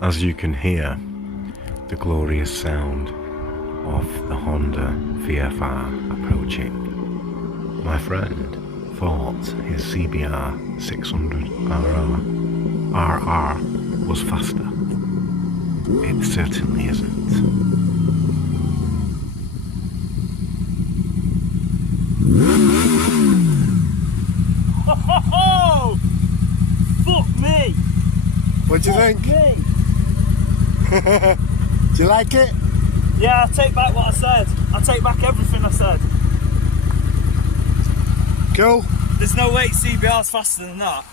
as you can hear the glorious sound of the Honda VFR approaching. My friend thought his Cbr 600Rr was faster. It certainly isn't. Oh, fuck me! What do you think? Do you like it? Yeah, I take back what I said. I take back everything I said. Cool. There's no way Cbr's faster than that.